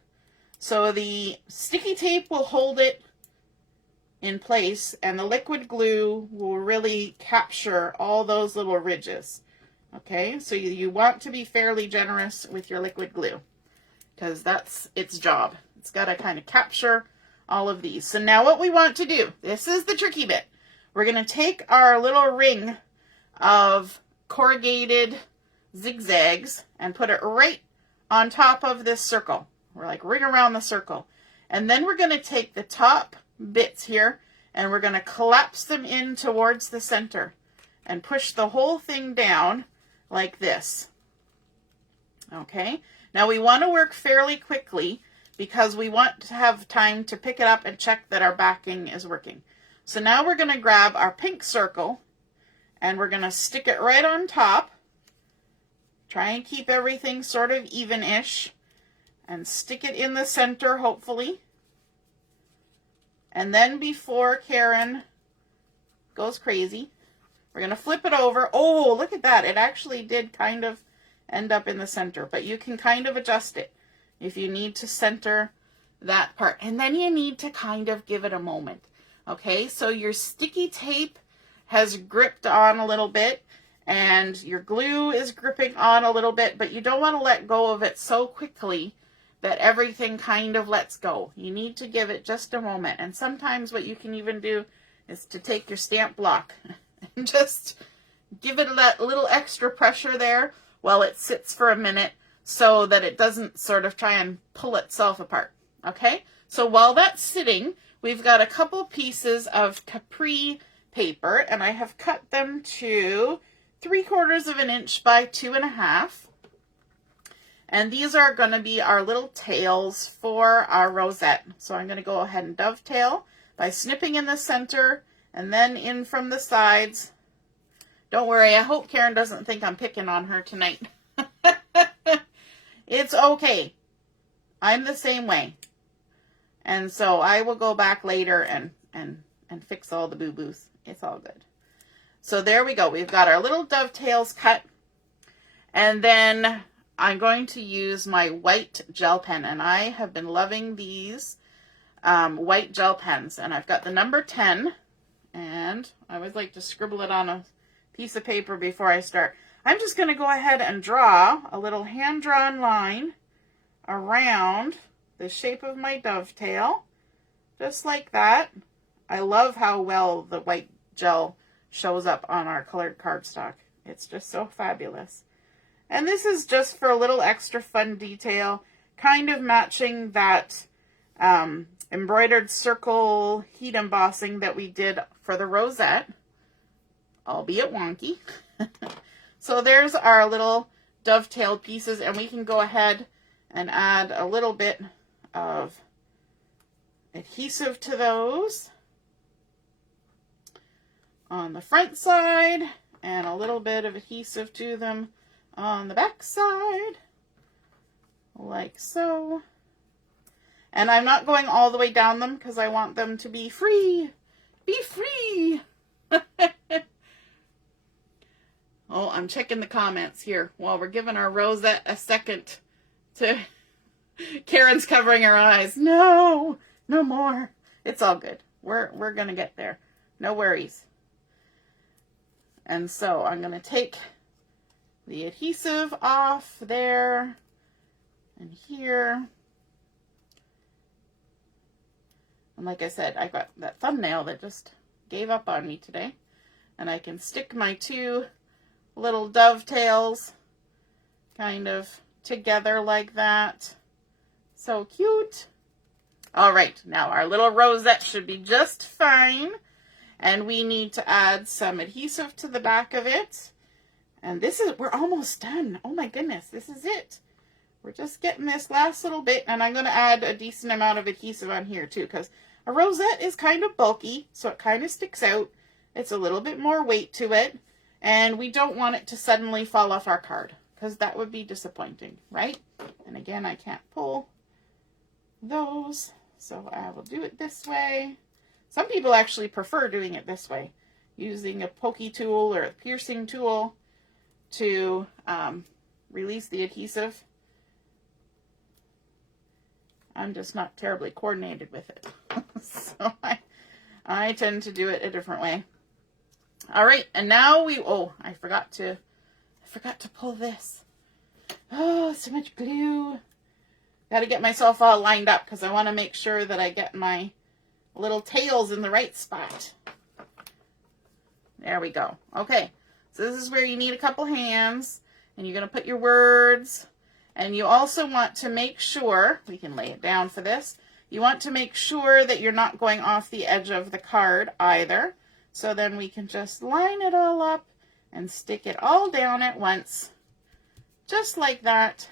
So the sticky tape will hold it in place, and the liquid glue will really capture all those little ridges. Okay, so you want to be fairly generous with your liquid glue, because that's its job. It's got to kind of capture all of these. So now what we want to do, this is the tricky bit. We're going to take our little ring of corrugated zigzags and put it right on top of this circle. We're like ring around the circle. And then we're going to take the top bits here and we're going to collapse them in towards the center and push the whole thing down like this. Okay, now we want to work fairly quickly because we want to have time to pick it up and check that our backing is working. So now we're going to grab our pink circle and we're going to stick it right on top. Try and keep everything sort of even-ish and stick it in the center, hopefully. And then before Karen goes crazy, we're going to flip it over. Oh, look at that. It actually did kind of end up in the center, but you can kind of adjust it if you need to center that part. And then you need to kind of give it a moment. Okay, so your sticky tape has gripped on a little bit and your glue is gripping on a little bit, but you don't want to let go of it so quickly that everything kind of lets go. You need to give it just a moment. And sometimes what you can even do is to take your stamp block and just give it that little extra pressure there while it sits for a minute so that it doesn't sort of try and pull itself apart. Okay, so while that's sitting, we've got a couple pieces of capri paper, and I have cut them to 3/4 of an inch by 2.5. And these are going to be our little tails for our rosette. So I'm going to go ahead and dovetail by snipping in the center and then in from the sides. Don't worry, I hope Karen doesn't think I'm picking on her tonight. It's okay. I'm the same way. And so I will go back later and fix all the boo-boos. It's all good. So there we go. We've got our little dovetails cut. And then I'm going to use my white gel pen. And I have been loving these white gel pens. And I've got the number 10. And I always like to scribble it on a piece of paper before I start. I'm just going to go ahead and draw a little hand-drawn line around the shape of my dovetail. Just like that. I love how well the white gel shows up on our colored cardstock. It's just so fabulous. And this is just for a little extra fun detail, kind of matching that embroidered circle heat embossing that we did for the rosette, albeit wonky. So there's our little dovetail pieces, and we can go ahead and add a little bit of adhesive to those on the front side, and a little bit of adhesive to them on the back side, like so. And I'm not going all the way down them because I want them to be free. Be free! Oh, I'm checking the comments here while we're giving our Rosette a second to... Karen's covering her eyes. No, no more. It's all good. We're going to get there. No worries. And so I'm going to take the adhesive off there and here. And like I said, I got that thumbnail that just gave up on me today. And I can stick my two little dovetails kind of together like that. So cute. All right, now our little rosette should be just fine. And we need to add some adhesive to the back of it. And this is, we're almost done. Oh my goodness, this is it. We're just getting this last little bit, and I'm going to add a decent amount of adhesive on here too, because a rosette is kind of bulky, so it kind of sticks out. It's a little bit more weight to it, and we don't want it to suddenly fall off our card, because that would be disappointing, right? And again, I can't pull those, so I will do it this way. Some people actually prefer doing it this way, using a pokey tool or a piercing tool to release the adhesive. I'm just not terribly coordinated with it. So I tend to do it a different way. All right, and now I forgot to pull this. Oh, so much glue. Got to get myself all lined up because I want to make sure that I get my little tails in the right spot. There we go. Okay, so this is where you need a couple hands, and you're going to put your words. And you also want to make sure, we can lay it down for this, you want to make sure that you're not going off the edge of the card either. So then we can just line it all up and stick it all down at once. Just like that.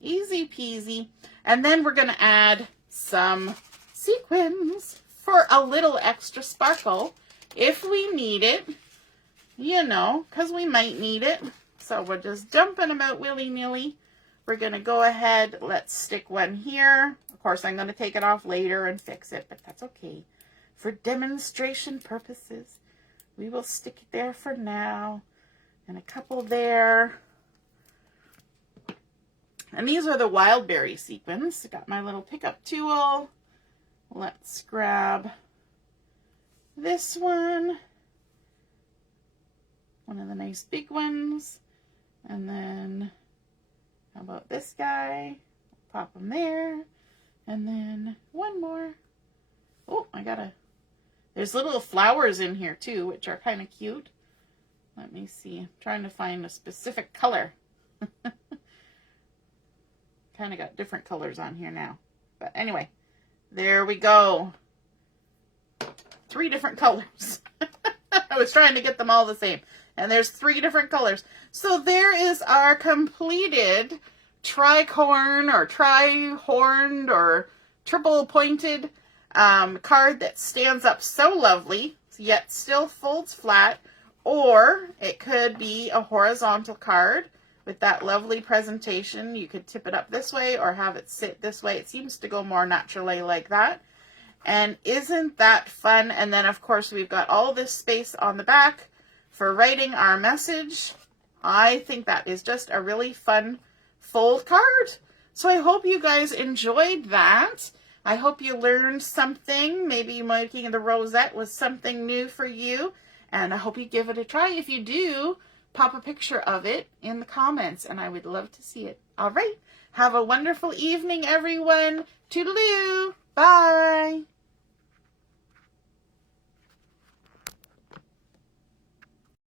Easy peasy. And then we're going to add some sequins for a little extra sparkle if we need it. You know, because we might need it. So we're just dumping them out willy-nilly. We're going to go ahead, let's stick one here. Of course, I'm going to take it off later and fix it, but that's okay. For demonstration purposes, we will stick it there for now. And a couple there. And these are the Wildberry sequins. I got my little pickup tool. Let's grab this one. One of the nice big ones. And then, how about this guy? Pop them there. And then one more. Oh, there's little flowers in here too, which are kind of cute. Let me see. I'm trying to find a specific color. Kind of got different colors on here now. But anyway, there we go. 3 different colors. I was trying to get them all the same. And there's 3 different colors. So there is our completed tricorn or tri-horned or triple pointed card that stands up so lovely. yet still folds flat, or it could be a horizontal card with that lovely presentation. You could tip it up this way or have it sit this way. It seems to go more naturally like that. And isn't that fun? And then of course we've got all this space on the back for writing our message. I think that is just a really fun fold card. So I hope you guys enjoyed that. I hope you learned something. Maybe making the rosette was something new for you. And I hope you give it a try. If you do, pop a picture of it in the comments and I would love to see it. All right. Have a wonderful evening, everyone. Toodaloo. Bye.